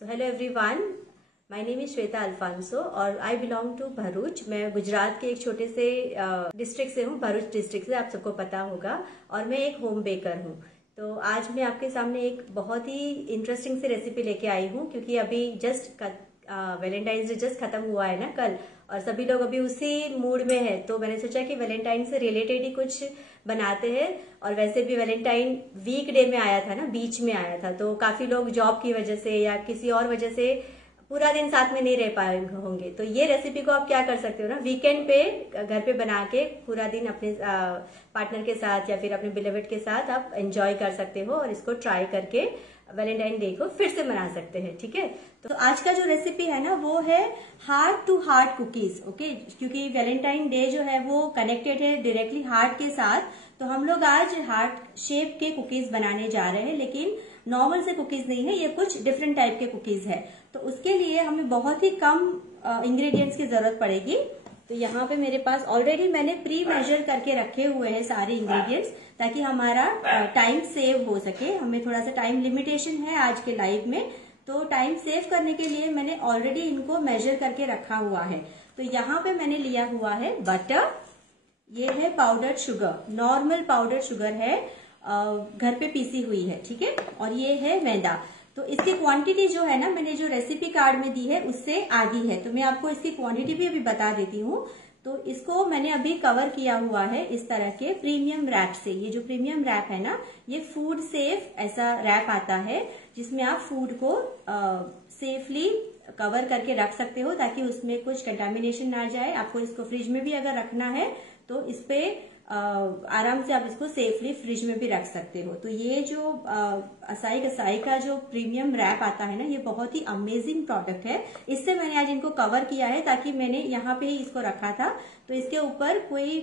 So hello everyone, my name is Shweta Alphonso और I belong to Bharuch. मैं गुजरात के एक छोटे से डिस्ट्रिक्ट से हूँ, भरूच डिस्ट्रिक्ट से, आप सबको पता होगा। और मैं एक होम बेकर हूँ। तो आज मैं आपके सामने एक बहुत ही इंटरेस्टिंग सी रेसिपी लेके आई हूँ, क्योंकि अभी जस्ट वैलेंटाइंस डे जस्ट खत्म हुआ है ना कल, और सभी लोग अभी उसी मूड में है। तो मैंने सोचा कि वैलेंटाइन से रिलेटेड ही कुछ बनाते हैं। और वैसे भी वैलेंटाइन वीक डे में आया था ना, बीच में आया था, तो काफी लोग जॉब की वजह से या किसी और वजह से पूरा दिन साथ में नहीं रह पाए होंगे। तो ये रेसिपी को आप क्या कर सकते हो ना, वीकेंड पे घर पे बना के पूरा दिन अपने पार्टनर के साथ या फिर अपने बिलवेड के साथ आप एंजॉय कर सकते हो और इसको ट्राई करके वैलेंटाइन डे को फिर से मना सकते हैं। ठीक है, तो आज का जो रेसिपी है ना वो है heart to heart cookies. Okay, क्योंकि वैलेंटाइन डे जो है वो कनेक्टेड है डायरेक्टली हार्ट के साथ, तो हम लोग आज हार्ट शेप के कुकीज बनाने जा रहे हैं। लेकिन नॉर्मल से कुकीज नहीं है, ये कुछ डिफरेंट टाइप के कुकीज है। तो उसके लिए हमें बहुत ही कम इंग्रेडिएंट्स की जरूरत पड़ेगी। तो यहाँ पे मेरे पास ऑलरेडी मैंने प्री मेजर करके रखे हुए हैं सारे इंग्रेडिएंट्स, ताकि हमारा टाइम सेव हो सके। हमें थोड़ा सा टाइम लिमिटेशन है आज के लाइफ में, तो टाइम सेव करने के लिए मैंने ऑलरेडी इनको मेजर करके रखा हुआ है। तो यहाँ पे मैंने लिया हुआ है बटर, ये है powder sugar, normal powder sugar है, घर पे पीसी हुई है। ठीक है, और ये है मैदा। तो इसकी क्वांटिटी जो है ना, मैंने जो रेसिपी कार्ड में दी है उससे आधी है, तो मैं आपको इसकी क्वांटिटी भी अभी बता देती हूँ। तो इसको मैंने अभी कवर किया हुआ है इस तरह के प्रीमियम रैप से। ये जो प्रीमियम रैप है ना, ये फूड सेफ ऐसा रैप आता है, जिसमें आप फूड को सेफली कवर करके रख सकते हो, ताकि उसमें कुछ कंटामिनेशन ना जाए। आपको इसको फ्रिज में भी अगर रखना है तो इस पे आराम से आप इसको सेफली फ्रिज में भी रख सकते हो। तो ये जो असाई कसाई का जो प्रीमियम रैप आता है ना, ये बहुत ही अमेजिंग प्रोडक्ट है। इससे मैंने आज इनको कवर किया है, ताकि मैंने यहाँ पे ही इसको रखा था, तो इसके ऊपर कोई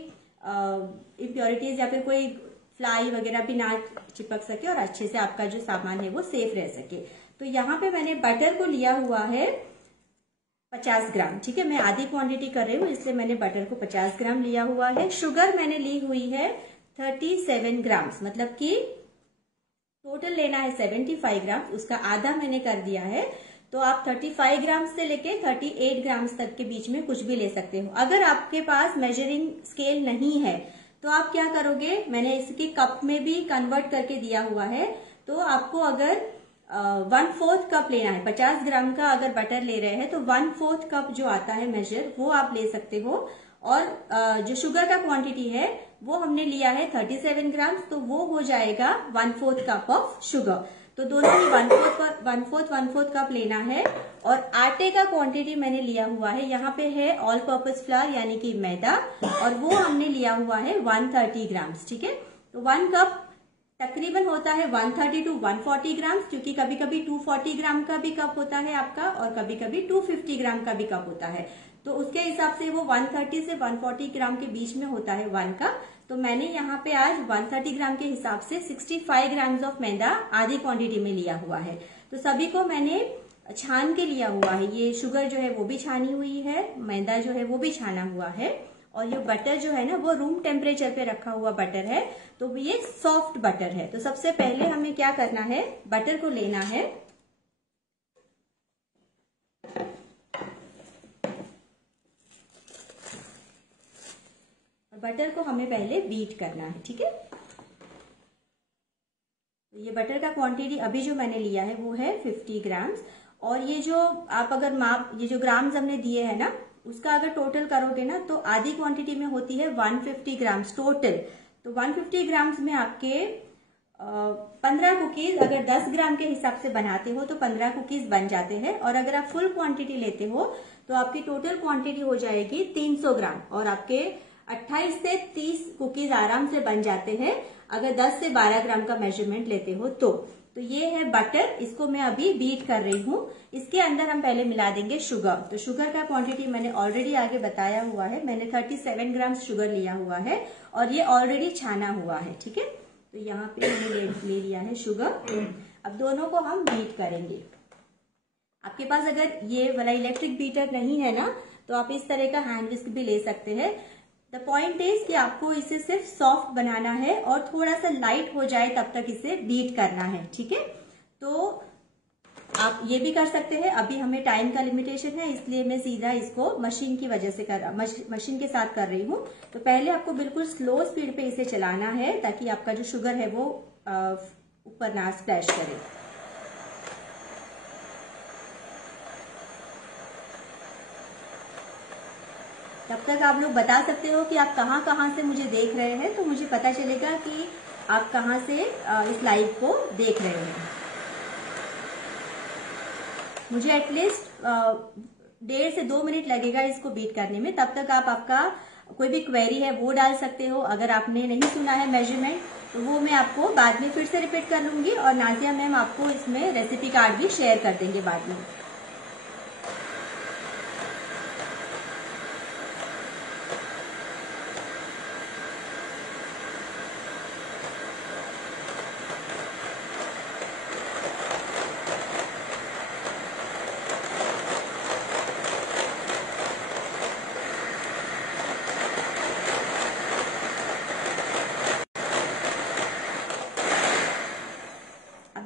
इम्प्योरिटीज या फिर कोई फ्लाई वगैरह भी ना चिपक सके और अच्छे से आपका जो सामान है वो सेफ रह सके। तो यहाँ पे मैंने बटर को लिया हुआ है 50 ग्राम। ठीक है, मैं आधी क्वांटिटी कर रही हूँ, इसलिए मैंने बटर को 50 ग्राम लिया हुआ है। शुगर मैंने ली हुई है 37 ग्राम, मतलब कि टोटल लेना है 75 ग्राम, उसका आधा मैंने कर दिया है। तो आप 35 ग्राम से लेके 38 ग्राम तक के बीच में कुछ भी ले सकते हो। अगर आपके पास मेजरिंग स्केल नहीं है तो आप क्या करोगे, मैंने इसकी कप में भी कन्वर्ट करके दिया हुआ है। तो आपको अगर 1/4 कप लेना है, 50 ग्राम का अगर बटर ले रहे हैं तो 1/4 कप जो आता है मेजर, वो आप ले सकते हो। और जो शुगर का क्वांटिटी है वो हमने लिया है 37 ग्राम, तो वो हो जाएगा 1/4 कप ऑफ शुगर। तो दोनों ही 1/4 कप लेना है। और आटे का क्वांटिटी मैंने लिया हुआ है, यहाँ पे है ऑल पर्पस फ्लावर यानी कि मैदा, और वो हमने लिया हुआ है 130 ग्राम। ठीक है, तो 1 कप तकरीबन होता है 130 to 140 ग्राम, क्योंकि कभी कभी 240 ग्राम का भी कप होता है आपका, और कभी कभी 250 ग्राम का भी कप होता है। तो उसके हिसाब से वो 130 से 140 ग्राम के बीच में होता है 1 कप। तो मैंने यहाँ पे आज 130 ग्राम के हिसाब से 65 ग्राम ऑफ मैदा आधी क्वांटिटी में लिया हुआ है। तो सभी को मैंने छान के लिया हुआ है। ये शुगर जो है वो भी छानी हुई है, मैदा जो है वो भी छाना हुआ है, और ये बटर जो है ना वो रूम टेम्परेचर पे रखा हुआ बटर है, तो ये सॉफ्ट बटर है। तो सबसे पहले हमें क्या करना है, बटर को लेना है, और बटर को हमें पहले बीट करना है। ठीक है, तो ये बटर का क्वांटिटी अभी जो मैंने लिया है वो है 50 ग्राम्स। और ये जो आप अगर माप, ये जो ग्राम्स हमने दिए हैं ना, उसका अगर टोटल करोगे ना तो आधी क्वांटिटी में होती है 150 ग्राम्स टोटल। तो 150 ग्राम्स में आपके 15 कुकीज, अगर 10 ग्राम के हिसाब से बनाते हो तो 15 कुकीज बन जाते हैं। और अगर आप फुल क्वांटिटी लेते हो तो आपकी टोटल क्वांटिटी हो जाएगी 300 ग्राम, और आपके 28 से 30 कुकीज आराम से बन जाते हैं अगर 10 से 12 ग्राम का मेजरमेंट लेते हो तो ये है बटर, इसको मैं अभी बीट कर रही हूँ। इसके अंदर हम पहले मिला देंगे शुगर। तो शुगर का क्वांटिटी मैंने ऑलरेडी आगे बताया हुआ है, मैंने 37 ग्राम शुगर लिया हुआ है, और ये ऑलरेडी छाना हुआ है। ठीक है, तो यहाँ पे मैंने ले लिया है शुगर। अब दोनों को हम बीट करेंगे। आपके पास अगर ये वाला इलेक्ट्रिक बीटर नहीं है ना, तो आप इस तरह का हैंड विस्क भी ले सकते हैं। द पॉइंट इज कि आपको इसे सिर्फ सॉफ्ट बनाना है और थोड़ा सा लाइट हो जाए तब तक इसे बीट करना है। ठीक है, तो आप ये भी कर सकते हैं। अभी हमें टाइम का लिमिटेशन है, इसलिए मैं सीधा इसको मशीन की वजह से मशीन के साथ कर रही हूँ। तो पहले आपको बिल्कुल स्लो स्पीड पे इसे चलाना है, ताकि आपका जो शुगर है वो ऊपर ना स्प्लैश करे। तब तक आप लोग बता सकते हो कि आप कहाँ कहाँ से मुझे देख रहे हैं, तो मुझे पता चलेगा कि आप कहाँ से इस लाइव को देख रहे हैं। मुझे एटलीस्ट 1.5 से 2 मिनट लगेगा इसको बीट करने में। तब तक आप आपका कोई भी क्वेरी है वो डाल सकते हो। अगर आपने नहीं सुना है मेजरमेंट, तो वो मैं आपको बाद में फिर से रिपीट कर लूंगी, और नाजिया मैम आपको इसमें रेसिपी कार्ड भी शेयर कर देंगे बाद में।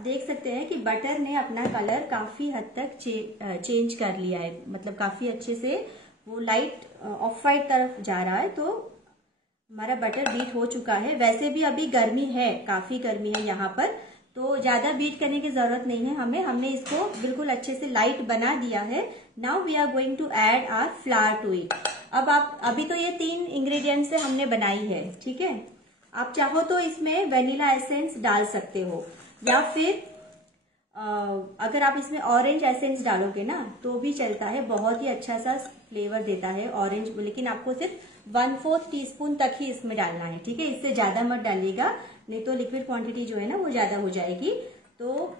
देख सकते हैं कि बटर ने अपना कलर काफी हद तक चेंज कर लिया है, मतलब काफी अच्छे से वो लाइट ऑफ वाइट तरफ जा रहा है। तो हमारा बटर बीट हो चुका है। वैसे भी अभी गर्मी है, काफी गर्मी है यहाँ पर, तो ज्यादा बीट करने की जरूरत नहीं है हमें। हमने इसको बिल्कुल अच्छे से लाइट बना दिया है। Now we are going to add our flower to it. अब आप अभी तो ये 3 इंग्रेडिएंट से हमने बनाई है, ठीक है। आप चाहो तो इसमें वेनिला एसेंस डाल सकते हो, या फिर अगर आप इसमें ऑरेंज एसेंस डालोगे ना तो भी चलता है, बहुत ही अच्छा सा फ्लेवर देता है ऑरेंज। लेकिन आपको सिर्फ 1/4 टीस्पून तक ही इसमें डालना है, ठीक है। इससे ज्यादा मत डालिएगा, नहीं तो लिक्विड क्वांटिटी जो है ना वो ज्यादा हो जाएगी। तो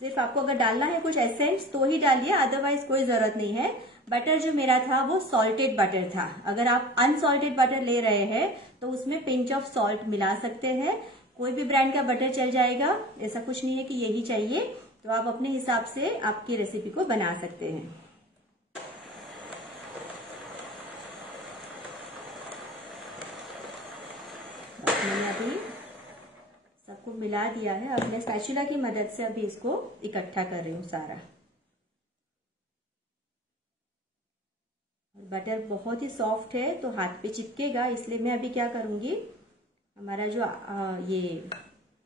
सिर्फ आपको अगर डालना है कुछ एसेंस तो ही डालिए, अदरवाइज कोई जरूरत नहीं है। बटर जो मेरा था वो सॉल्टेड बटर था। अगर आप अनसॉल्टेड बटर ले रहे हैं तो उसमें पिंच ऑफ सॉल्ट मिला सकते हैं। कोई भी ब्रांड का बटर चल जाएगा, ऐसा कुछ नहीं है कि यही चाहिए। तो आप अपने हिसाब से आपकी रेसिपी को बना सकते हैं। मैंने अभी सबको मिला दिया है। अब मैं स्पैचुला की मदद से अभी इसको इकट्ठा कर रही हूँ सारा। बटर बहुत ही सॉफ्ट है तो हाथ पे चिपकेगा, इसलिए मैं अभी क्या करूंगी, हमारा जो ये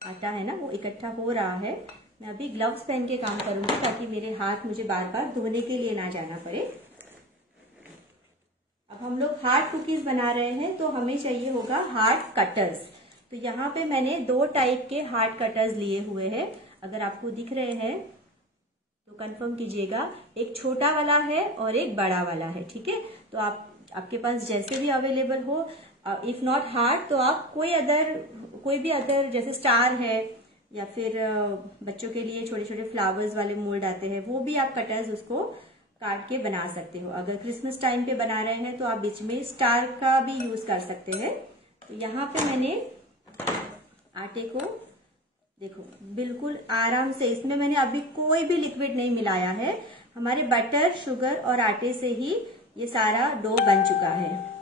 आटा है ना वो इकट्ठा हो रहा है, मैं अभी ग्लव्स पहन के काम करूंगी, ताकि मेरे हाथ मुझे बार बार धोने के लिए ना जाना पड़े। अब हम लोग हार्ड कुकीज बना रहे हैं, तो हमें चाहिए होगा हार्ड कटर्स। तो यहाँ पे मैंने 2 टाइप के हार्ड कटर्स लिए हुए हैं। अगर आपको दिख रहे हैं तो कंफर्म कीजिएगा। एक छोटा वाला है और एक बड़ा वाला है, ठीक है। तो आपके पास जैसे भी अवेलेबल हो, इफ नॉट हार्ड तो आप कोई भी अदर जैसे स्टार है, या फिर बच्चों के लिए छोटे छोटे फ्लावर्स वाले मोल्ड आते हैं, वो भी आप कटर्स उसको काट के बना सकते हो। अगर क्रिसमस टाइम पे बना रहे हैं तो आप बीच में स्टार का भी यूज कर सकते हैं। तो यहाँ पे मैंने आटे को देखो बिल्कुल आराम से, इसमें मैंने अभी कोई भी लिक्विड नहीं मिलाया है। हमारे बटर, शुगर और आटे से ही ये सारा डो बन चुका है,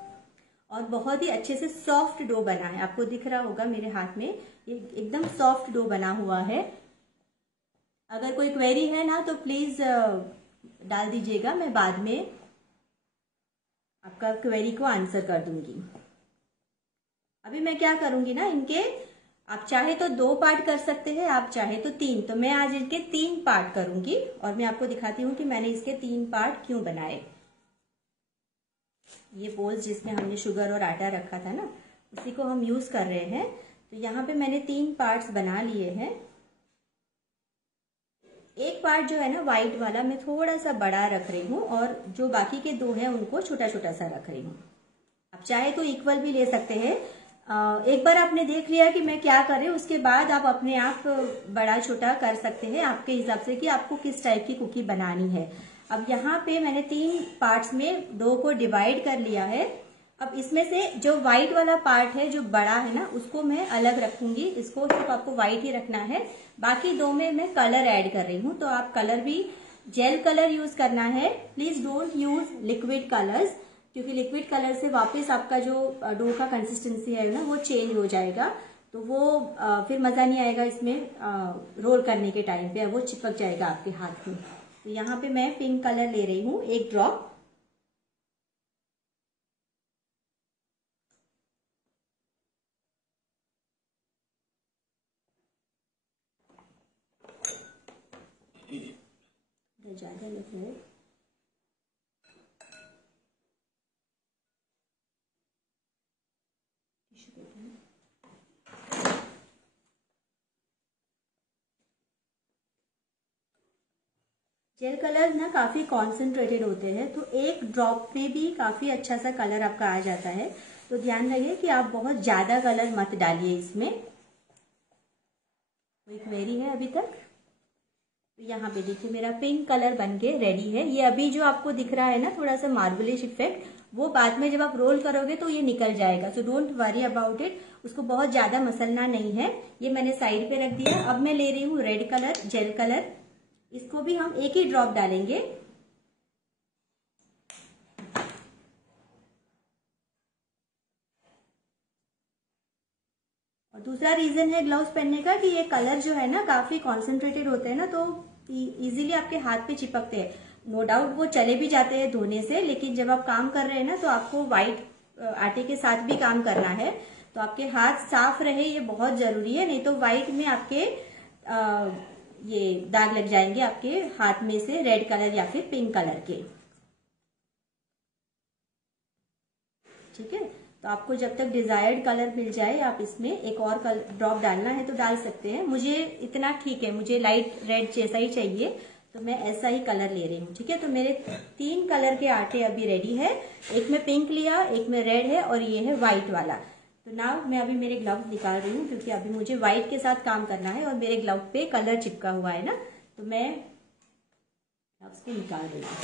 और बहुत ही अच्छे से सॉफ्ट डो बना है। आपको दिख रहा होगा मेरे हाथ में, ये एकदम सॉफ्ट डो बना हुआ है। अगर कोई क्वेरी है ना तो प्लीज डाल दीजिएगा, मैं बाद में आपका क्वेरी को आंसर कर दूंगी। अभी मैं क्या करूंगी ना, इनके आप चाहे तो 2 पार्ट कर सकते हैं, आप चाहे तो 3। तो मैं आज इनके 3 पार्ट करूंगी, और मैं आपको दिखाती हूँ कि मैंने इसके 3 पार्ट क्यों बनाए। ये बोल्स जिसमें हमने शुगर और आटा रखा था ना, उसी को हम यूज कर रहे हैं। तो यहाँ पे मैंने 3 पार्ट्स बना लिए हैं। एक पार्ट जो है ना व्हाइट वाला, मैं थोड़ा सा बड़ा रख रही हूँ, और जो बाकी के 2 हैं उनको छोटा छोटा सा रख रही हूँ। आप चाहे तो इक्वल भी ले सकते हैं। एक बार आपने देख लिया कि मैं क्या कर रही हूँ, उसके बाद आप अपने आप बड़ा छोटा कर सकते हैं आपके हिसाब से कि आपको किस टाइप की कुकी बनानी है। अब यहाँ पे मैंने 3 पार्ट्स में डो को डिवाइड कर लिया है। अब इसमें से जो व्हाइट वाला पार्ट है जो बड़ा है ना, उसको मैं अलग रखूंगी। इसको सिर्फ आपको व्हाइट ही रखना है, बाकी 2 में मैं कलर ऐड कर रही हूँ। तो आप कलर भी जेल कलर यूज करना है। Please don't use liquid colours, क्योंकि लिक्विड कलर से वापस आपका जो डो का कंसिस्टेंसी है ना वो चेंज हो जाएगा। तो वो फिर मज़ा नहीं आएगा इसमें रोल करने के टाइम पे, वो चिपक जाएगा आपके हाथ में। तो यहाँ पे मैं पिंक कलर ले रही हूँ 1 ड्रॉप। ज़्यादा लग रहा है। जेल कलर ना काफी कॉन्सेंट्रेटेड होते हैं, तो 1 ड्रॉप में भी काफी अच्छा सा कलर आपका आ जाता है। तो ध्यान रखिए कि आप बहुत ज्यादा कलर मत डालिए इसमें। कोई क्वेरी है अभी तक? तो यहाँ पे देखिए मेरा पिंक कलर बन के रेडी है। ये अभी जो आपको दिख रहा है ना थोड़ा सा मार्बलिश इफेक्ट, वो बाद में जब आप रोल करोगे तो ये निकल जाएगा। So don't worry about it, उसको बहुत ज्यादा मसलना नहीं है। ये मैंने साइड पे रख दिया। अब मैं ले रही हूँ रेड कलर, जेल कलर। इसको भी हम 1 ही ड्रॉप डालेंगे। और दूसरा रीजन है ग्लव्स पहनने का कि ये कलर जो है ना काफी कॉन्सेंट्रेटेड होते हैं ना, तो इजीली आपके हाथ पे चिपकते हैं। नो डाउट वो चले भी जाते हैं धोने से, लेकिन जब आप काम कर रहे हैं ना तो आपको व्हाइट आटे के साथ भी काम करना है, तो आपके हाथ साफ रहे ये बहुत जरूरी है। नहीं तो व्हाइट में आपके ये दाग लग जाएंगे आपके हाथ में से, रेड कलर या फिर पिंक कलर के। ठीक है, तो आपको जब तक डिजायर्ड कलर मिल जाए आप इसमें एक और ड्रॉप डालना है तो डाल सकते हैं। मुझे इतना ठीक है, मुझे लाइट रेड जैसा ही चाहिए, तो मैं ऐसा ही कलर ले रही हूँ। ठीक है, तो मेरे 3 कलर के आटे अभी रेडी है। एक में पिंक लिया, एक में रेड है और ये है व्हाइट वाला। तो नाउ मैं अभी मेरे ग्लव्स निकाल रही हूँ क्योंकि अभी मुझे व्हाइट के साथ काम करना है और मेरे ग्लव पे कलर चिपका हुआ है ना, तो मैं ग्लव्स पे निकाल रही हूँ।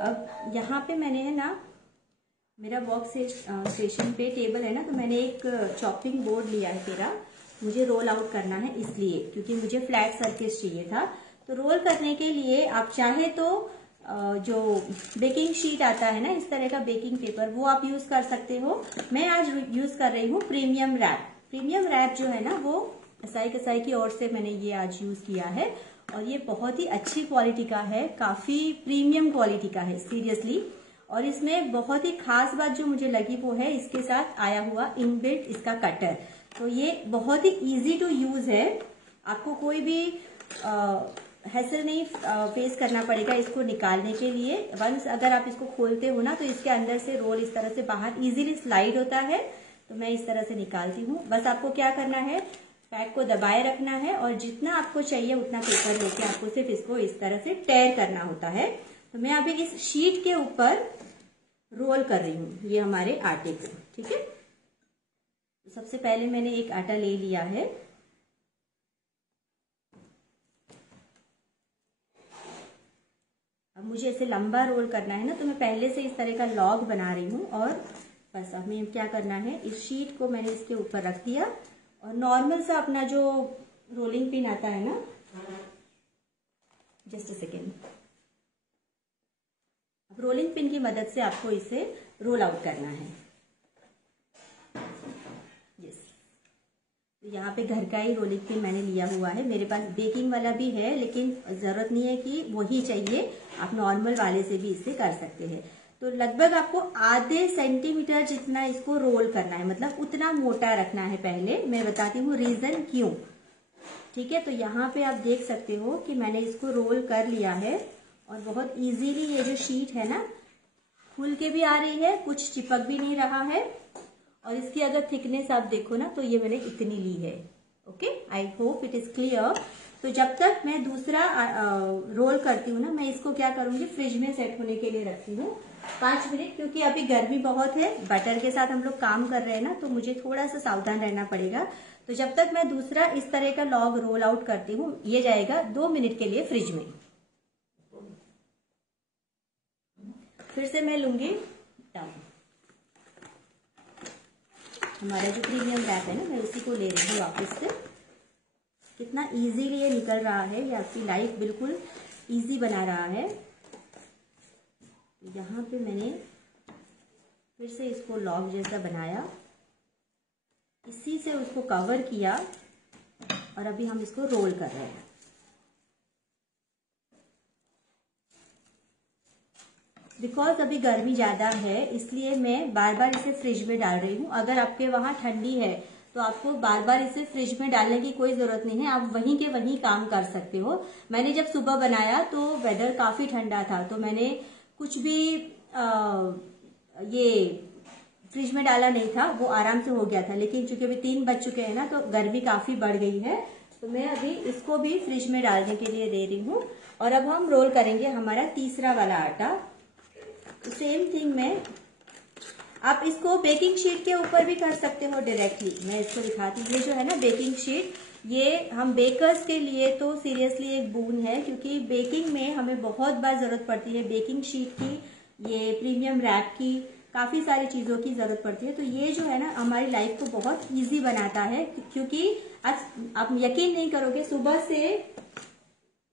अब यहाँ पे मैंने है ना मेरा वर्क स्टेशन पे टेबल है ना, तो मैंने एक चॉपिंग बोर्ड लिया है तेरा। मुझे रोल आउट करना है इसलिए, क्योंकि मुझे फ्लैट सरफेस चाहिए था। तो रोल करने के लिए आप चाहे तो जो बेकिंग शीट आता है ना इस तरह का बेकिंग पेपर, वो आप यूज कर सकते हो। मैं आज यूज कर रही हूँ प्रीमियम रैप। प्रीमियम रैप जो है ना वो एसआई कसाई की ओर से मैंने ये आज यूज किया है और ये बहुत ही अच्छी क्वालिटी का है, काफी प्रीमियम क्वालिटी का है सीरियसली। और इसमें बहुत ही खास बात जो मुझे लगी वो है इसके साथ आया हुआ इनबिल्ट इसका कटर। तो ये बहुत ही इजी टू यूज है, आपको कोई भी हैसल नहीं फेस करना पड़ेगा इसको निकालने के लिए। वंस अगर आप इसको खोलते हो ना तो इसके अंदर से रोल इस तरह से बाहर इजीली स्लाइड होता है। तो मैं इस तरह से निकालती हूँ। बस आपको क्या करना है, पैक को दबाए रखना है और जितना आपको चाहिए उतना पेपर लेके आपको सिर्फ इसको इस तरह से टेयर करना होता है। तो मैं अभी इस शीट के ऊपर रोल कर रही हूँ ये हमारे आटे को। ठीक है, तो सबसे पहले मैंने एक आटा ले लिया है। अब मुझे ऐसे लंबा रोल करना है ना, तो मैं पहले से इस तरह का लॉग बना रही हूँ। और बस अब मैं क्या करना है, इस शीट को मैंने इसके ऊपर रख दिया और नॉर्मल सा अपना जो रोलिंग पिन आता है ना, just a second, rolling pin की मदद से आपको इसे रोल आउट करना है। यस, तो यहाँ पे घर का ही रोलिंग पिन मैंने लिया हुआ है। मेरे पास बेकिंग वाला भी है, लेकिन जरूरत नहीं है कि वही चाहिए, आप नॉर्मल वाले से भी इसे कर सकते हैं। तो लगभग आपको आधे सेंटीमीटर जितना इसको रोल करना है, मतलब उतना मोटा रखना है। पहले मैं बताती हूँ रीजन क्यों। ठीक है, तो यहाँ पे आप देख सकते हो कि मैंने इसको रोल कर लिया है और बहुत इजीली ये जो शीट है ना खुल के भी आ रही है, कुछ चिपक भी नहीं रहा है। और इसकी अगर थिकनेस आप देखो ना तो ये मैंने इतनी ली है। Okay, I hope it is clear. तो जब तक मैं दूसरा रोल करती हूँ ना, मैं इसको क्या करूंगी, फ्रिज में सेट होने के लिए रखती हूँ 5 मिनट, क्योंकि अभी गर्मी बहुत है, बटर के साथ हम लोग काम कर रहे हैं ना, तो मुझे थोड़ा सा सावधान रहना पड़ेगा। तो जब तक मैं दूसरा इस तरह का लॉग रोल आउट करती हूँ, ये जाएगा 2 मिनट के लिए फ्रिज में। फिर से मैं लूंगी डाउन। हमारा जो प्रीमियम रैप है ना, मैं उसी को ले रही हूँ वापस से। कितना इजीली ये निकल रहा है, ये आपकी लाइफ बिल्कुल इजी बना रहा है। यहाँ पे मैंने फिर से इसको लॉक जैसा बनाया, इसी से उसको कवर किया और अभी हम इसको रोल कर रहे हैं। बिकॉज अभी गर्मी ज़्यादा है इसलिए मैं बार बार इसे फ्रिज में डाल रही हूँ। अगर आपके वहाँ ठंडी है तो आपको बार बार इसे फ्रिज में डालने की कोई ज़रूरत नहीं है, आप वहीं के वहीं काम कर सकते हो। मैंने जब सुबह बनाया तो वेदर काफ़ी ठंडा था, तो मैंने कुछ भी ये फ्रिज में डाला नहीं था, वो आराम से हो गया था। लेकिन चूंकि अभी 3 बज चुके हैं ना, तो गर्मी काफ़ी बढ़ गई है, तो मैं अभी इसको भी फ्रिज में डालने के लिए दे रही हूँ। और अब हम रोल करेंगे हमारा तीसरा वाला आटा। सेम थिंग में आप इसको बेकिंग शीट के ऊपर भी कर सकते हो डायरेक्टली। मैं इसको दिखाती हूँ। ये जो है ना बेकिंग शीट, ये हम बेकर्स के लिए तो सीरियसली एक बून है, क्योंकि बेकिंग में हमें बहुत बार जरूरत पड़ती है बेकिंग शीट की, ये प्रीमियम रैप की, काफी सारी चीजों की जरूरत पड़ती है। तो ये जो है ना हमारी लाइफ को बहुत ईजी बनाता है, क्योंकि आप यकीन नहीं करोगे, सुबह से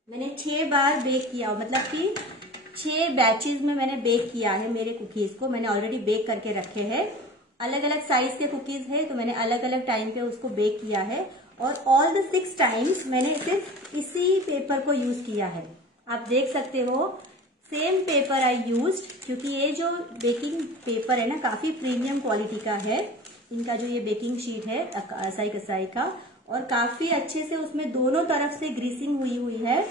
मैंने 6 बार बेक किया, मतलब कि 6 बैचेस में मैंने बेक किया है। मेरे कुकीज को मैंने ऑलरेडी बेक करके रखे हैं। अलग अलग साइज के कुकीज है, तो मैंने अलग अलग टाइम पे उसको बेक किया है। और ऑल द 6 टाइम्स मैंने सिर्फ इसी पेपर को यूज किया है। आप देख सकते हो, सेम पेपर आई यूज्ड, क्योंकि ये जो बेकिंग पेपर है ना काफी प्रीमियम क्वालिटी का है। इनका जो ये बेकिंग शीट है असाई कसाई का, और काफी अच्छे से उसमें दोनों तरफ से ग्रीसिंग हुई है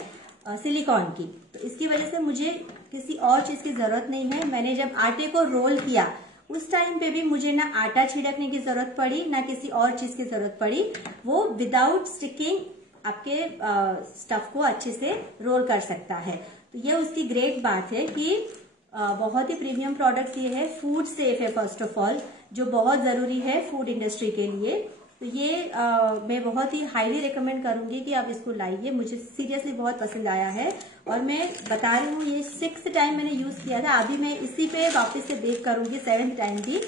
सिलिकॉन की। तो इसकी वजह से मुझे किसी और चीज की जरूरत नहीं है। मैंने जब आटे को रोल किया उस टाइम पे भी मुझे ना आटा छिड़कने की जरूरत पड़ी, ना किसी और चीज की जरूरत पड़ी। वो विदाउट स्टिकिंग आपके स्टफ को अच्छे से रोल कर सकता है। तो ये उसकी ग्रेट बात है कि बहुत ही प्रीमियम प्रोडक्ट्स ये है, फूड सेफ है फर्स्ट ऑफ ऑल, जो बहुत जरूरी है फूड इंडस्ट्री के लिए। तो ये मैं बहुत ही हाईली रिकमेंड करूंगी कि आप इसको लाइए। मुझे सीरियसली बहुत पसंद आया है, और मैं बता रही हूँ ये 6th टाइम मैंने यूज किया था। अभी मैं इसी पे वापस से बेक करूंगी 7th टाइम भी।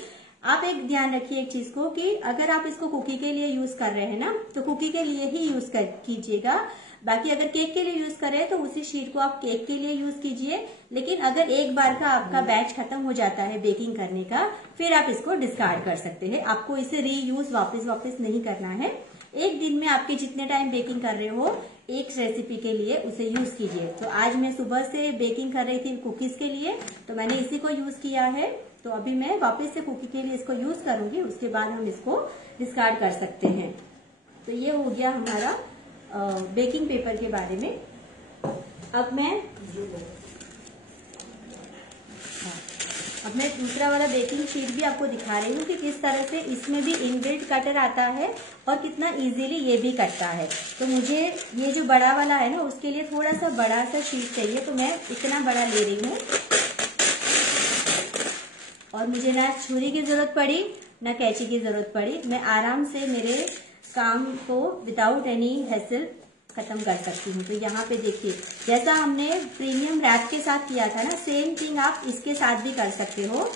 आप एक ध्यान रखिए एक चीज को, कि अगर आप इसको कुकी के लिए यूज कर रहे हैं ना, तो कुकी के लिए ही यूज कीजिएगा। बाकी अगर केक के लिए यूज कर रहे हैं तो उसी शीट को आप केक के लिए यूज कीजिए। लेकिन अगर एक बार का आपका बैच खत्म हो जाता है बेकिंग करने का, फिर आप इसको डिस्कार्ड कर सकते हैं। आपको इसे रीयूज वापस नहीं करना है। एक दिन में आपके जितने टाइम बेकिंग कर रहे हो, एक रेसिपी के लिए उसे यूज कीजिए। तो आज मैं सुबह से बेकिंग कर रही थी कुकीज के लिए, तो मैंने इसी को यूज किया है। तो अभी मैं वापस से कुकी के लिए इसको यूज करूंगी, उसके बाद हम इसको डिस्कार्ड कर सकते हैं। तो ये हो गया हमारा बेकिंग पेपर के बारे में। अब मैं दूसरा वाला बेकिंग शीट भी आपको दिखा रही हूँ कि किस तरह से इसमें भी इनबिल्ट कटर आता है और कितना इजीली ये भी कटता है। तो मुझे ये जो बड़ा वाला है ना, उसके लिए थोड़ा सा बड़ा सा शीट चाहिए, तो मैं इतना बड़ा ले रही हूँ। और मुझे ना छुरी की जरूरत पड़ी ना कैंची की जरूरत पड़ी। मैं आराम से मेरे काम को विदाउट एनी हैसल खत्म कर सकती हूँ। तो यहाँ पे देखिए, जैसा हमने प्रीमियम रैप के साथ किया था ना, सेम थिंग आप इसके साथ भी कर सकते हो।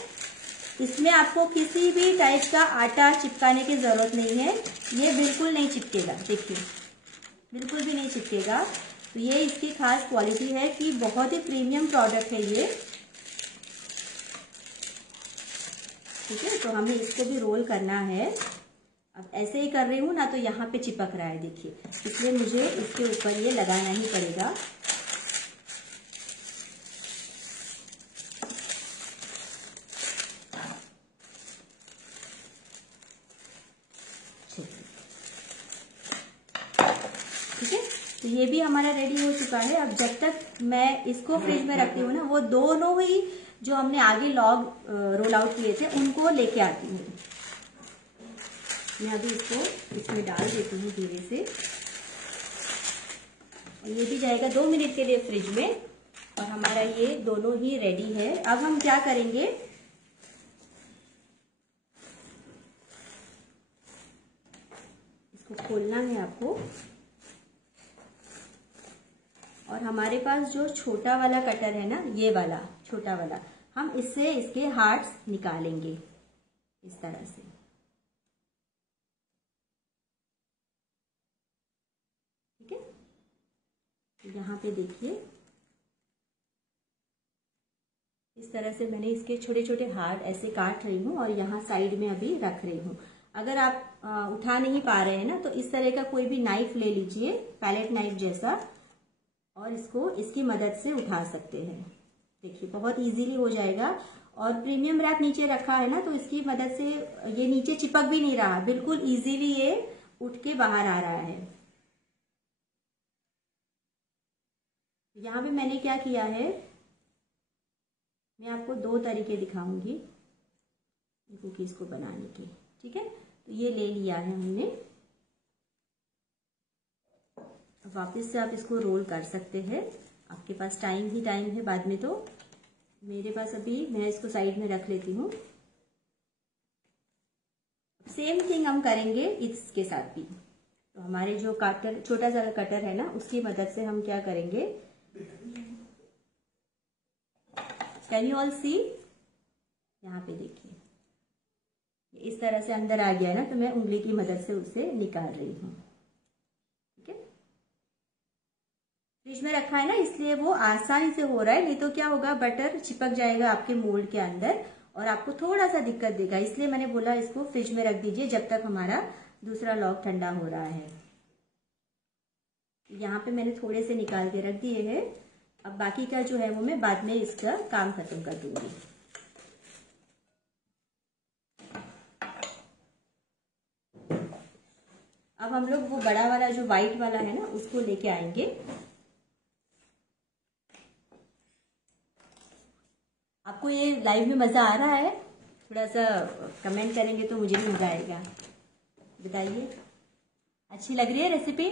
इसमें आपको किसी भी टाइप का आटा चिपकाने की जरूरत नहीं है। ये बिल्कुल नहीं चिपकेगा, देखिए बिल्कुल भी नहीं चिपकेगा। तो ये इसकी खास क्वालिटी है कि बहुत ही प्रीमियम प्रोडक्ट है ये। ठीक है, तो हमें इसको भी रोल करना है। अब ऐसे ही कर रही हूँ ना, तो यहाँ पे चिपक रहा है देखिए, इसलिए मुझे इसके ऊपर ये लगाना ही पड़ेगा। ठीक है, तो ये भी हमारा रेडी हो चुका है। अब जब तक मैं इसको फ्रिज में रखती हूँ ना, वो दोनों ही जो हमने आगे लॉग रोल आउट किए थे उनको लेके आती हूँ। मैं अभी इसको इसमें डाल देती हूँ धीरे से, और ये भी जाएगा 2 मिनट के लिए फ्रिज में, और हमारा ये दोनों ही रेडी है। अब हम क्या करेंगे, इसको खोलना है आपको, और हमारे पास जो छोटा वाला कटर है ना, ये वाला छोटा वाला, हम इससे इसके हार्ट्स निकालेंगे इस तरह से। ठीक है, यहाँ पे देखिए इस तरह से मैंने इसके छोटे छोटे हार्ट ऐसे काट रही हूँ और यहाँ साइड में अभी रख रही हूँ। अगर आप उठा नहीं पा रहे हैं ना, तो इस तरह का कोई भी नाइफ ले लीजिए, पैलेट नाइफ जैसा, और इसको इसकी मदद से उठा सकते हैं। देखिए बहुत इजीली हो जाएगा। और प्रीमियम रैप नीचे रखा है ना, तो इसकी मदद से ये नीचे चिपक भी नहीं रहा, बिल्कुल इजीली ये उठ के बाहर आ रहा है। यहाँ पे मैंने क्या किया है, मैं आपको 2 तरीके दिखाऊंगी कुकीज को बनाने के। ठीक है, तो ये ले लिया है हमने। वापस से आप इसको रोल कर सकते हैं, आपके पास टाइम ही टाइम है, बाद में तो मेरे पास अभी मैं इसको साइड में रख लेती हूँ। सेम थिंग हम करेंगे इसके साथ भी। तो हमारे जो कटर, छोटा सा कटर है ना, उसकी मदद से हम क्या करेंगे, कैन यू ऑल सी, यहाँ पे देखिए इस तरह से अंदर आ गया है ना, तो मैं उंगली की मदद से उसे निकाल रही हूँ। ठीक है, फ्रिज में रखा है ना, इसलिए वो आसानी से हो रहा है, नहीं तो क्या होगा, बटर चिपक जाएगा आपके मोल्ड के अंदर और आपको थोड़ा सा दिक्कत देगा। इसलिए मैंने बोला इसको फ्रिज में रख दीजिए जब तक हमारा दूसरा लॉग ठंडा हो रहा है। यहाँ पे मैंने थोड़े से निकाल के रख दिए हैं। अब बाकी का जो है वो मैं बाद में इसका काम खत्म कर दूंगी। अब हम लोग वो बड़ा वाला जो व्हाइट वाला है ना, उसको लेके आएंगे। आपको ये लाइव में मजा आ रहा है? थोड़ा सा कमेंट करेंगे तो मुझे भी मजा आएगा। बताइए, अच्छी लग रही है recipe?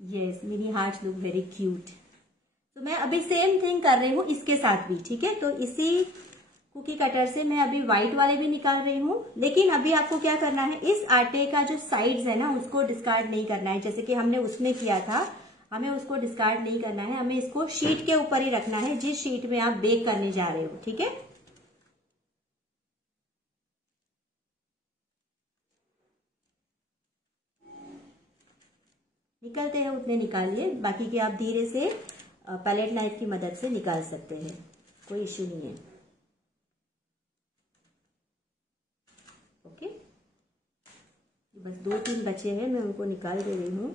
Yes, mini hearts look very cute. तो मैं अभी सेम थिंग कर रही हूँ इसके साथ भी। ठीक है, तो इसी कुकी कटर से मैं अभी व्हाइट वाले भी निकाल रही हूँ। लेकिन अभी आपको क्या करना है, इस आटे का जो साइड्स है ना, उसको डिस्कार्ड नहीं करना है, जैसे कि हमने उसमें किया था। हमें उसको डिस्कार्ड नहीं करना है, हमें इसको शीट के ऊपर ही रखना है, जिस शीट में आप बेक करने जा रहे हो। ठीक है, निकलते हैं उतने निकालिए, बाकी के आप धीरे से पैलेट नाइफ की मदद से निकाल सकते हैं, कोई इश्यू नहीं है। ओके, बस 2-3 बचे हैं, मैं उनको निकाल दे रही हूँ।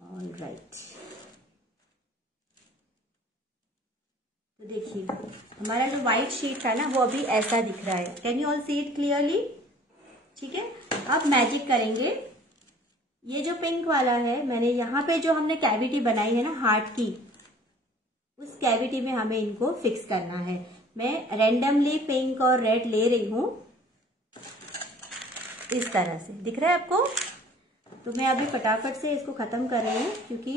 ऑल राइट, तो देखिए हमारा जो व्हाइट शीट था ना, वो अभी ऐसा दिख रहा है। Can you all see it clearly? ठीक है, अब मैजिक करेंगे। ये जो पिंक वाला है, मैंने यहाँ पे जो हमने कैविटी बनाई है ना हार्ट की, उस कैविटी में हमें इनको फिक्स करना है। मैं रैंडमली पिंक और रेड ले रही हूँ, इस तरह से दिख रहा है आपको? तो मैं अभी फटाफट से इसको खत्म कर रही हूँ, क्योंकि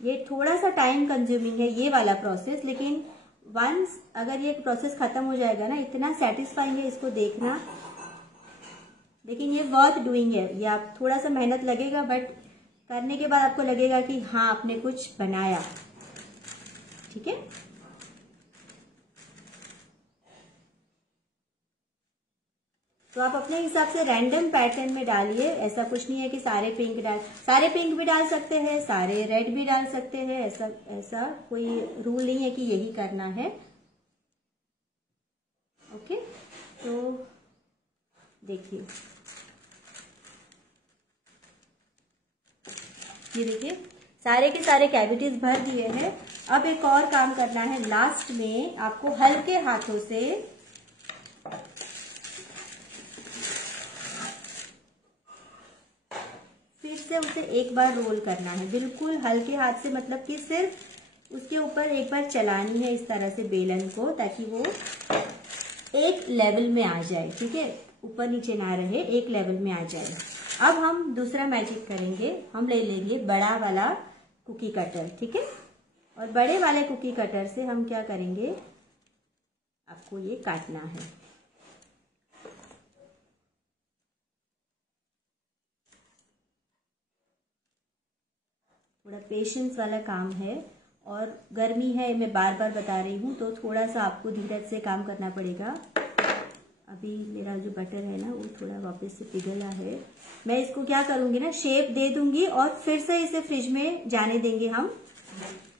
ये थोड़ा सा टाइम कंज्यूमिंग है ये वाला प्रोसेस। लेकिन वंस अगर ये प्रोसेस खत्म हो जाएगा ना, इतना सेटिस्फाइंग है इसको देखना। लेकिन ये वर्थ डूइंग है, ये आप थोड़ा सा मेहनत लगेगा, बट करने के बाद आपको लगेगा कि हाँ आपने कुछ बनाया। ठीक है, तो आप अपने हिसाब से रैंडम पैटर्न में डालिए। ऐसा कुछ नहीं है कि सारे पिंक भी डाल सकते हैं, सारे रेड भी डाल सकते हैं, ऐसा कोई रूल नहीं है कि यही करना है। ओके, तो देखिए, ये देखिए सारे के सारे कैविटीज भर दिए हैं। अब एक और काम करना है, लास्ट में आपको हल्के हाथों से फिर से उसे एक बार रोल करना है, बिल्कुल हल्के हाथ से, मतलब कि सिर्फ उसके ऊपर एक बार चलानी है इस तरह से बेलन को, ताकि वो एक लेवल में आ जाए। ठीक है, ऊपर नीचे ना रहे, एक लेवल में आ जाए। अब हम दूसरा मैजिक करेंगे, हम ले लेंगे बड़ा वाला कुकी कटर। ठीक है, और बड़े वाले कुकी कटर से हम क्या करेंगे, आपको ये काटना है। थोड़ा पेशेंस वाला काम है, और गर्मी है, मैं बार बार बता रही हूँ, तो थोड़ा सा आपको धीरज से काम करना पड़ेगा। अभी मेरा जो बटर है ना वो थोड़ा वापस से पिघला है। मैं इसको क्या करूंगी ना, शेप दे दूंगी और फिर से इसे फ्रिज में जाने देंगे हम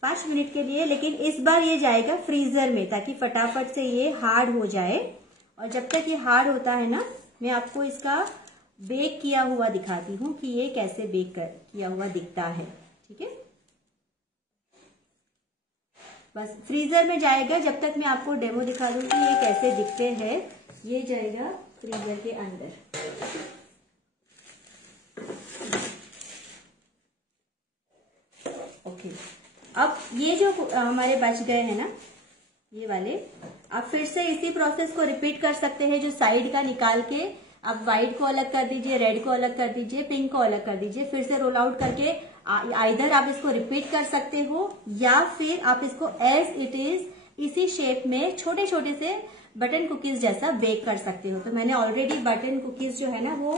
5 मिनट के लिए। लेकिन इस बार ये जाएगा फ्रीजर में ताकि फटाफट से ये हार्ड हो जाए। और जब तक ये हार्ड होता है ना, मैं आपको इसका बेक किया हुआ दिखाती हूँ कि ये कैसे किया हुआ दिखता है। ठीक है, बस फ्रीजर में जाएगा। जब तक मैं आपको डेमो दिखा दूं कि ये कैसे दिखते हैं, ये जाएगा फ्रीजर के अंदर। ओके, अब ये जो हमारे बच गए हैं ना ये वाले, आप फिर से इसी प्रोसेस को रिपीट कर सकते हैं। जो साइड का निकाल के आप व्हाइट को अलग कर दीजिए, रेड को अलग कर दीजिए, पिंक को अलग कर दीजिए, फिर से रोल आउट करके आइदर आप इसको रिपीट कर सकते हो या फिर आप इसको एज इट इज इसी शेप में छोटे छोटे से बटन कुकीज जैसा बेक कर सकते हो। तो मैंने ऑलरेडी बटन कुकीज जो है ना वो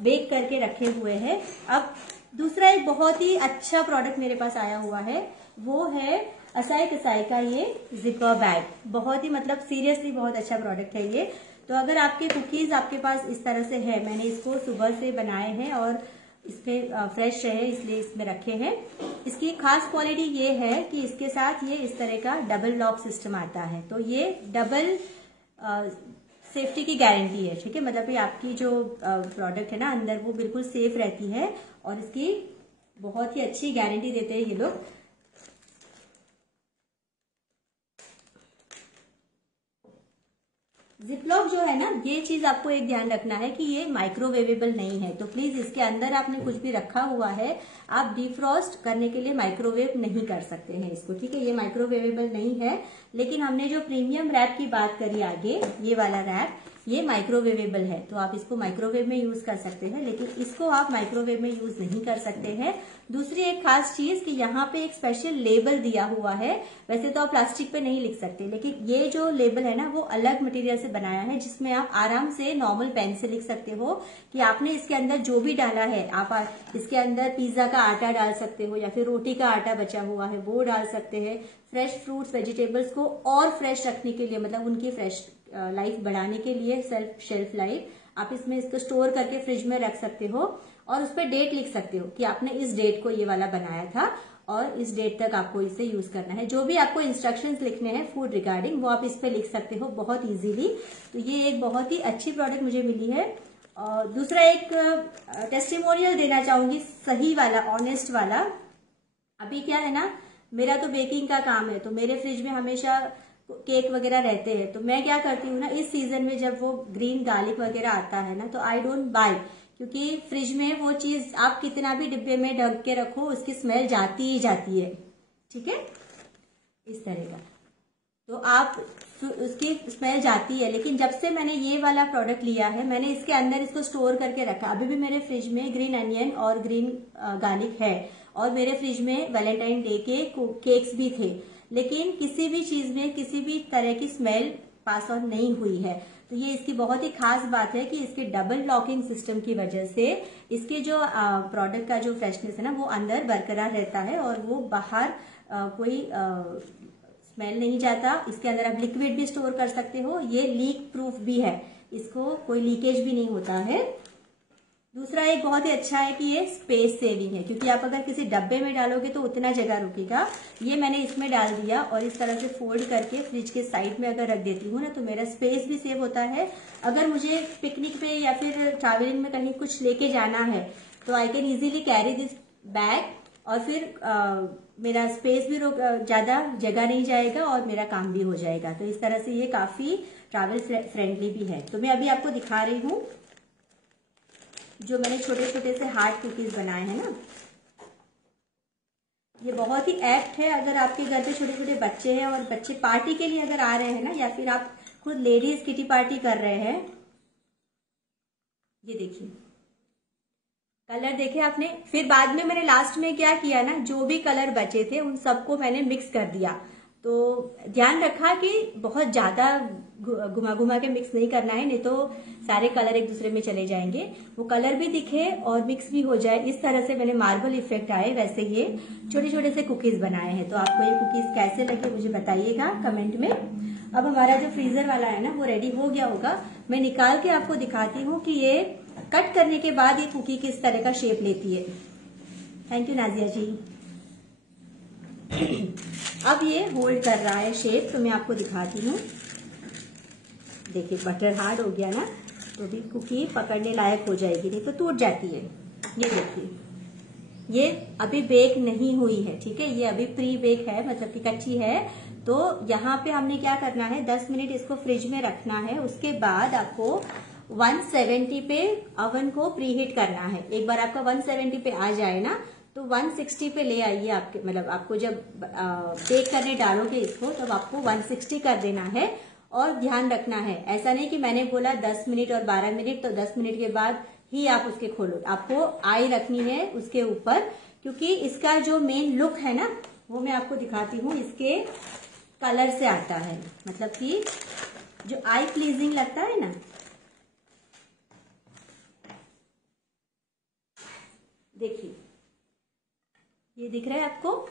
बेक करके रखे हुए हैं। अब दूसरा एक बहुत ही अच्छा प्रोडक्ट मेरे पास आया हुआ है, वो है असाई कसाई का ये जिपर बैग। बहुत ही मतलब सीरियसली बहुत अच्छा प्रोडक्ट है ये। तो अगर आपके कुकीज आपके पास इस तरह से है, मैंने इसको सुबह से बनाए हैं और इसपे फ्रेश रहे इसलिए इसमें रखे हैं। इसकी खास क्वालिटी ये है कि इसके साथ ये इस तरह का डबल लॉक सिस्टम आता है। तो ये डबल सेफ्टी की गारंटी है। ठीक है, मतलब कि आपकी जो प्रोडक्ट है ना अंदर वो बिल्कुल सेफ रहती है और इसकी बहुत ही अच्छी गारंटी देते हैं ये लोग। जिपलॉक जो है ना, ये चीज आपको एक ध्यान रखना है कि ये माइक्रोवेवेबल नहीं है। तो प्लीज इसके अंदर आपने कुछ भी रखा हुआ है, आप डिफ्रॉस्ट करने के लिए माइक्रोवेव नहीं कर सकते हैं इसको। ठीक है, ये माइक्रोवेवेबल नहीं है। लेकिन हमने जो प्रीमियम रैप की बात करी आगे, ये वाला रैप, ये माइक्रोवेवेबल है तो आप इसको माइक्रोवेव में यूज कर सकते हैं, लेकिन इसको आप माइक्रोवेव में यूज नहीं कर सकते हैं। दूसरी एक खास चीज कि यहाँ पे एक स्पेशल लेबल दिया हुआ है। वैसे तो आप प्लास्टिक पे नहीं लिख सकते, लेकिन ये जो लेबल है ना वो अलग मटेरियल से बनाया है, जिसमें आप आराम से नॉर्मल पेन से लिख सकते हो कि आपने इसके अंदर जो भी डाला है। आप इसके अंदर पिज्जा का आटा डाल सकते हो या फिर रोटी का आटा बचा हुआ है वो डाल सकते हैं। फ्रेश फ्रूट्स वेजिटेबल्स को और फ्रेश रखने के लिए, मतलब उनकी फ्रेश लाइफ बढ़ाने के लिए, शेल्फ लाइफ, आप इसमें इसको स्टोर करके फ्रिज में रख सकते हो और उस पर डेट लिख सकते हो कि आपने इस डेट को ये वाला बनाया था और इस डेट तक आपको इसे यूज करना है। जो भी आपको इंस्ट्रक्शंस लिखने हैं फूड रिगार्डिंग वो आप इस पे लिख सकते हो बहुत इजीली। तो ये एक बहुत ही अच्छी प्रोडक्ट मुझे मिली है। और दूसरा एक टेस्टिमोनियल देना चाहूंगी, सही वाला, ऑनेस्ट वाला। अभी क्या है ना, मेरा तो बेकिंग का काम है तो मेरे फ्रिज में हमेशा केक वगैरह रहते हैं। तो मैं क्या करती हूँ ना, इस सीजन में जब वो ग्रीन गार्लिक वगैरह आता है ना तो आई डोंट बाय, क्योंकि फ्रिज में वो चीज आप कितना भी डिब्बे में ढक के रखो उसकी स्मेल जाती ही जाती है। ठीक है, इस तरह का तो आप उसकी स्मेल जाती है। लेकिन जब से मैंने ये वाला प्रोडक्ट लिया है, मैंने इसके अंदर इसको स्टोर करके रखा। अभी भी मेरे फ्रिज में ग्रीन अनियन और ग्रीन गार्लिक है और मेरे फ्रिज में वैलेंटाइन डे के केक्स भी थे, लेकिन किसी भी चीज में किसी भी तरह की स्मेल पास ऑन नहीं हुई है। तो ये इसकी बहुत ही खास बात है कि इसके डबल लॉकिंग सिस्टम की वजह से इसके जो प्रोडक्ट का जो फ्रेशनेस है ना वो अंदर बरकरार रहता है और वो बाहर कोई स्मेल नहीं जाता। इसके अंदर आप लिक्विड भी स्टोर कर सकते हो। ये लीक प्रूफ भी है, इसको कोई लीकेज भी नहीं होता है। दूसरा एक बहुत ही अच्छा है कि ये स्पेस सेविंग है, क्योंकि आप अगर किसी डब्बे में डालोगे तो उतना जगह रुकेगा। ये मैंने इसमें डाल दिया और इस तरह से फोल्ड करके फ्रिज के साइड में अगर रख देती हूँ ना तो मेरा स्पेस भी सेव होता है। अगर मुझे पिकनिक पे या फिर ट्रैवलिंग में कहीं कुछ लेके जाना है तो I can easily carry this bag और फिर मेरा स्पेस भी ज्यादा जगह नहीं जाएगा और मेरा काम भी हो जाएगा। तो इस तरह से ये काफी ट्रैवल फ्रेंडली भी है। तो मैं अभी आपको दिखा रही हूँ जो मैंने छोटे छोटे से हार्ड कुकीज बनाए हैं ना, ये बहुत ही एप्ट है अगर आपके घर पे छोटे छोटे बच्चे हैं और बच्चे पार्टी के लिए अगर आ रहे हैं ना, या फिर आप खुद लेडीज किटी पार्टी कर रहे हैं। ये देखिए कलर देखे आपने। फिर बाद में मैंने लास्ट में क्या किया ना, जो भी कलर बचे थे उन सबको मैंने मिक्स कर दिया। तो ध्यान रखा कि बहुत ज्यादा घुमा घुमा के मिक्स नहीं करना है, नहीं तो सारे कलर एक दूसरे में चले जाएंगे। वो कलर भी दिखे और मिक्स भी हो जाए, इस तरह से मैंने मार्बल इफेक्ट आए वैसे ये छोटे छोटे से कुकीज बनाए हैं। तो आपको ये कुकीज कैसे लगे मुझे बताइएगा कमेंट में। अब हमारा जो फ्रीजर वाला है ना वो रेडी हो गया होगा। मैं निकाल के आपको दिखाती हूँ कि ये कट करने के बाद ये कुकी किस तरह का शेप लेती है। थैंक यू नाजिया जी। अब ये होल्ड कर रहा है शेप, तो मैं आपको दिखाती हूँ। देखिए बटर हार्ड हो गया ना, तो भी कुकी पकड़ने लायक हो जाएगी, नहीं तो टूट जाती है। ये देखिए ये अभी बेक नहीं हुई है, ठीक है, ये अभी प्री बेक है, मतलब कि कच्ची है। तो यहाँ पे हमने क्या करना है, 10 मिनट इसको फ्रिज में रखना है। उसके बाद आपको 170 पे ओवन को प्रीहीट करना है। एक बार आपका 170 पे आ जाए ना, तो 160 पे ले आइए आपके, मतलब आपको जब बेक करने डालोगे इसको तब आपको 160 कर देना है। और ध्यान रखना है, ऐसा नहीं कि मैंने बोला 10 मिनट और 12 मिनट तो 10 मिनट के बाद ही आप उसके खोलो। आपको आई रखनी है उसके ऊपर, क्योंकि इसका जो मेन लुक है ना वो मैं आपको दिखाती हूँ, इसके कलर से आता है। मतलब कि जो आई प्लीजिंग लगता है ना, देखिए ये दिख रहा है आपको,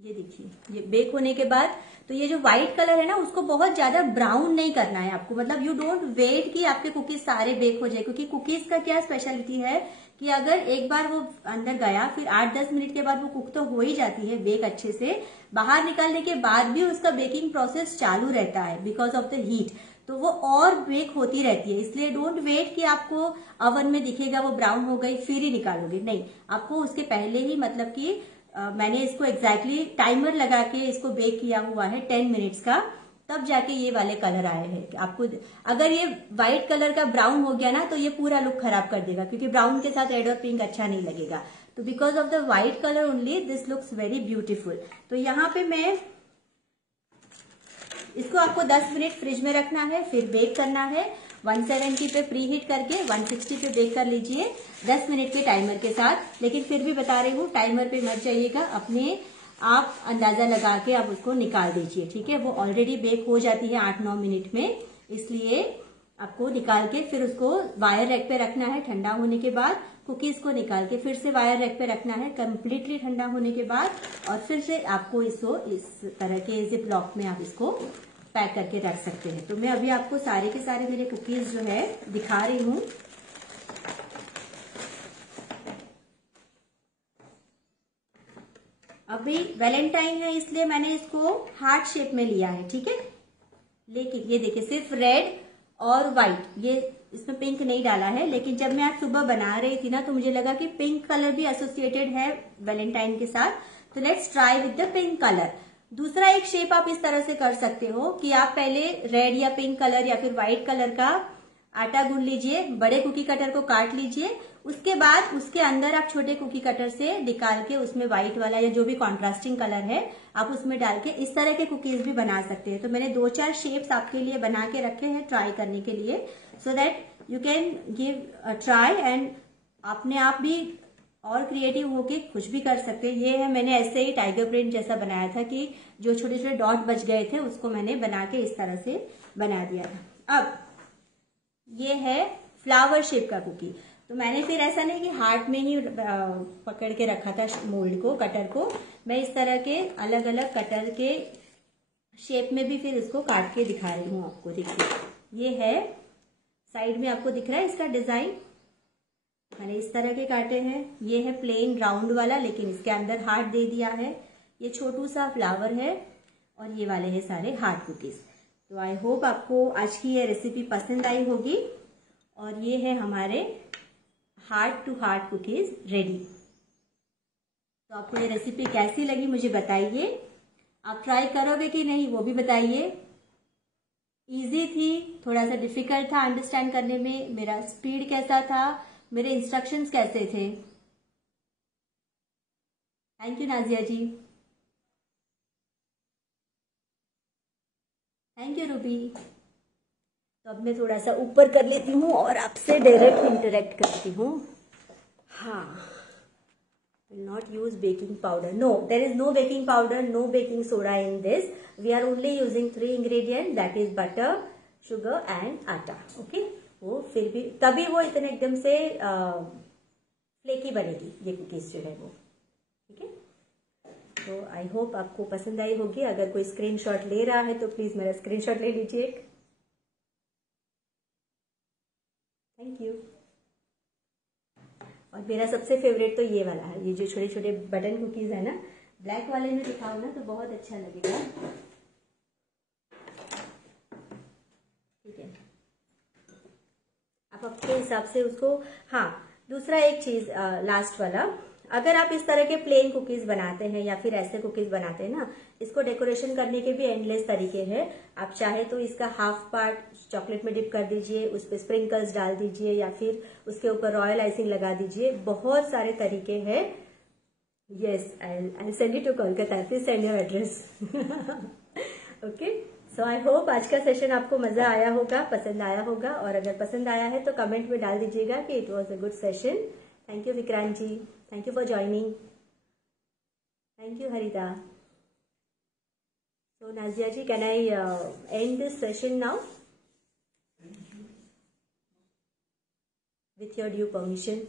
ये देखिए ये बेक होने के बाद तो ये जो व्हाइट कलर है ना उसको बहुत ज्यादा ब्राउन नहीं करना है आपको। मतलब यू डोंट वेट कि आपके कुकीज सारे बेक हो जाए, क्योंकि कुकीज का क्या स्पेशलिटी है कि अगर एक बार वो अंदर गया फिर 8-10 मिनट के बाद वो कुक तो हो ही जाती है बेक अच्छे से, बाहर निकालने के बाद भी उसका बेकिंग प्रोसेस चालू रहता है बिकॉज ऑफ द हीट, तो वो और बेक होती रहती है। इसलिए डोंट वेट कि आपको ओवन में दिखेगा वो ब्राउन हो गई फिर ही निकालोगे, नहीं, आपको उसके पहले ही, मतलब कि मैंने इसको एग्जैक्टली टाइमर लगा के इसको बेक किया हुआ है 10 मिनट्स का, तब जाके ये वाले कलर आए हैं। आपको अगर ये व्हाइट कलर का ब्राउन हो गया ना तो ये पूरा लुक खराब कर देगा, क्योंकि ब्राउन के साथ रेड और पिंक अच्छा नहीं लगेगा। तो because of the white colour only this looks very beautiful. तो यहाँ पे मैं इसको आपको 10 मिनट फ्रिज में रखना है, फिर बेक करना है 170 पे प्री हीट करके 160 पे बेक कर लीजिए 10 मिनट के टाइमर के साथ। लेकिन फिर भी बता रही हूँ टाइमर पे मत जाइएगा, अपने आप अंदाजा लगा के आप उसको निकाल दीजिए, ठीक है। वो ऑलरेडी बेक हो जाती है 8-9 मिनट में, इसलिए आपको निकाल के फिर उसको वायर रैक पे रखना है। ठंडा होने के बाद कुकीज को निकाल के फिर से वायर रैक पे रखना है कम्प्लीटली ठंडा होने के बाद, और फिर से आपको इसको इस तरह के जिप लॉक में आप इसको पैक करके रख सकते हैं। तो मैं अभी आपको सारे के सारे मेरे कुकीज जो है दिखा रही हूँ। अभी वैलेंटाइन है इसलिए मैंने इसको हार्ट शेप में लिया है, ठीक है। लेकिन ये देखिए सिर्फ रेड और व्हाइट, ये इसमें पिंक नहीं डाला है। लेकिन जब मैं आज सुबह बना रही थी ना तो मुझे लगा कि पिंक कलर भी एसोसिएटेड है वैलेंटाइन के साथ, तो let's try with the pink colour. दूसरा एक शेप आप इस तरह से कर सकते हो कि आप पहले रेड या पिंक कलर या फिर व्हाइट कलर का आटा गूंद लीजिए, बड़े कुकी कटर को काट लीजिए, उसके बाद उसके अंदर आप छोटे कुकी कटर से निकाल के उसमें व्हाइट वाला या जो भी कॉन्ट्रास्टिंग कलर है आप उसमें डाल के इस तरह के कुकीज भी बना सकते हैं। तो मैंने 2-4 शेप्स आपके लिए बना के रखे हैं ट्राई करने के लिए, so that you can give a try and अपने आप भी और क्रिएटिव होके कुछ भी कर सकते हैं। ये है मैंने ऐसे ही टाइगर प्रिंट जैसा बनाया था कि जो छोटे छोटे डॉट बच गए थे उसको मैंने बना के इस तरह से बना दिया था। अब ये है फ्लावर शेप का कुकी, तो मैंने फिर ऐसा नहीं कि हार्ट में ही पकड़ के रखा था मोल्ड को, कटर को, मैं इस तरह के अलग अलग कटर के शेप में भी फिर इसको काट के दिखा रही हूँ आपको। देखिए ये है, साइड में आपको दिख रहा है इसका डिजाइन, मैंने इस तरह के काटे हैं। ये है प्लेन राउंड वाला, लेकिन इसके अंदर हार्ट दे दिया है। ये छोटू सा फ्लावर है और ये वाले हैं सारे हार्ट कुकीज। तो आई होप आपको आज की ये रेसिपी पसंद आई होगी, और ये है हमारे heart to heart cookies ready. तो आपको ये रेसिपी कैसी लगी मुझे बताइए, आप ट्राई करोगे कि नहीं वो भी बताइए। इजी थी, थोड़ा सा डिफिकल्ट था अंडरस्टैंड करने में, मेरा स्पीड कैसा था, मेरे इंस्ट्रक्शंस कैसे थे। Thank you Nazia ji, thank you Ruby. तो अब मैं थोड़ा सा ऊपर कर लेती हूँ और आपसे डायरेक्ट इंटरेक्ट करती हूँ। हाँ, will not use baking powder. No, there is no baking powder, no baking soda in this. We are only using 3 ingredients, that is butter, sugar and atta. Okay? वो फिर भी तभी वो इतने एकदम से फ्लेकी बनेगी ये कुकीज जो है वो, ठीक है। तो आई होप आपको पसंद आई होगी। अगर कोई स्क्रीनशॉट ले रहा है तो प्लीज मेरा स्क्रीनशॉट ले लीजिए। Thank you. और मेरा सबसे फेवरेट तो ये वाला है, ये जो छोटे छोटे बटन कुकीज है ना, ब्लैक वाले में दिखाओ ना तो बहुत अच्छा लगेगा। ठीक है, आप अपने हिसाब से उसको। हाँ, दूसरा एक चीज लास्ट वाला, अगर आप इस तरह के प्लेन कुकीज बनाते हैं या फिर ऐसे कुकीज बनाते हैं ना, इसको डेकोरेशन करने के भी एंडलेस तरीके हैं। आप चाहे तो इसका हाफ पार्ट चॉकलेट में डिप कर दीजिए, उस पर स्प्रिंकल्स डाल दीजिए या फिर उसके ऊपर रॉयल आइसिंग लगा दीजिए। बहुत सारे तरीके हैं। Yes, I send you to Kolkata, please send your address. Okay, so I hope आज का सेशन आपको मजा आया होगा, पसंद आया होगा। और अगर पसंद आया है तो कमेंट में डाल दीजिएगा कि it was a good session. Thank you Vikrant ji, thank you for joining. Thank you Harita. So Nazia ji, can I end this session now? With your due permission.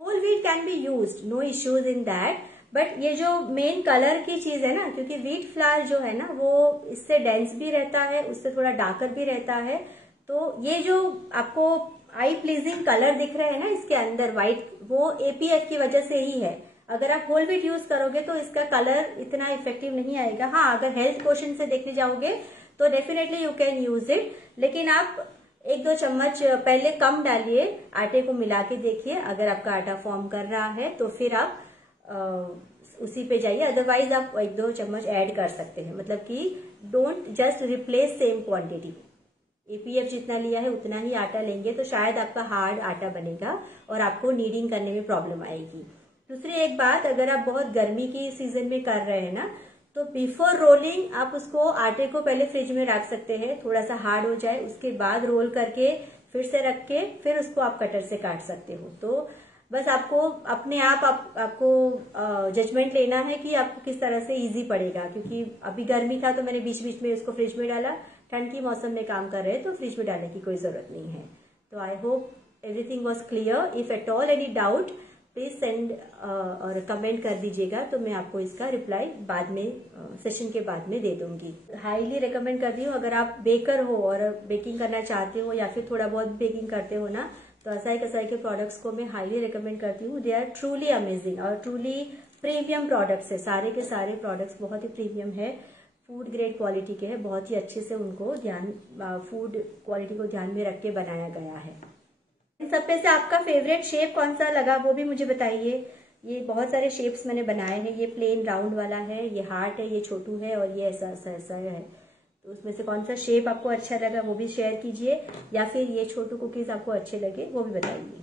Whole wheat can be used, no issues in that. But ये जो main colour की चीज है ना, क्योंकि wheat flour जो है ना वो इससे डेंस भी रहता है, उससे थोड़ा डार्कर भी रहता है। तो ये जो आपको आई प्लीजिंग कलर दिख रहे हैं ना इसके अंदर व्हाइट, वो एपीएफ की वजह से ही है। अगर आप होल व्हीट यूज करोगे तो इसका कलर इतना इफेक्टिव नहीं आएगा। हाँ, अगर हेल्थ क्वेश्चन से देखने जाओगे तो definitely you can use it, लेकिन आप 1-2 चम्मच पहले कम डालिए, आटे को मिला के देखिए। अगर आपका आटा फॉर्म कर रहा है तो फिर आप उसी पे जाइए, अदरवाइज आप 1-2 चम्मच ऐड कर सकते हैं। मतलब कि don't just replace same quantity. APF जितना लिया है उतना ही आटा लेंगे तो शायद आपका हार्ड आटा बनेगा और आपको नीडिंग करने में प्रॉब्लम आएगी। दूसरी एक बात, अगर आप बहुत गर्मी की सीजन में कर रहे हैं ना, तो बिफोर रोलिंग आप उसको आटे को पहले फ्रिज में रख सकते हैं, थोड़ा सा हार्ड हो जाए, उसके बाद रोल करके फिर से रख के फिर उसको आप कटर से काट सकते हो। तो बस आपको अपने आपको जजमेंट लेना है कि आपको किस तरह से इजी पड़ेगा। क्योंकि अभी गर्मी था तो मैंने बीच बीच में उसको फ्रिज में डाला, ठंड की मौसम में काम कर रहे हैं तो फ्रिज में डालने की कोई जरूरत नहीं है। तो I hope everything was clear. If at all any doubt please send और कमेंट कर दीजिएगा, तो मैं आपको इसका रिप्लाई बाद में सेशन के बाद में दे दूंगी। हाईली रिकमेंड कर रही हूँ, अगर आप बेकर हो और बेकिंग करना चाहते हो या फिर थोड़ा बहुत बेकिंग करते हो ना, तो असाई कसाई के प्रोडक्ट्स को मैं हाईली रिकमेंड करती हूँ। दे आर ट्रूली अमेजिंग और ट्रूली प्रीमियम प्रोडक्ट्स है। सारे के सारे प्रोडक्ट्स बहुत ही प्रीमियम है, फूड ग्रेड क्वालिटी के हैं, बहुत ही अच्छे से उनको फूड क्वालिटी को ध्यान में रख के बनाया गया है। इन सब में से आपका फेवरेट शेप कौन सा लगा वो भी मुझे बताइए। ये बहुत सारे शेप्स मैंने बनाए हैं। ये प्लेन राउंड वाला है, ये हार्ट है, ये छोटू है और ये ऐसा ऐसा ऐसा है। तो उसमें से कौन सा शेप आपको अच्छा लगा वो भी शेयर कीजिए, या फिर ये छोटू कुकीज आपको अच्छे लगे वो भी बताइए।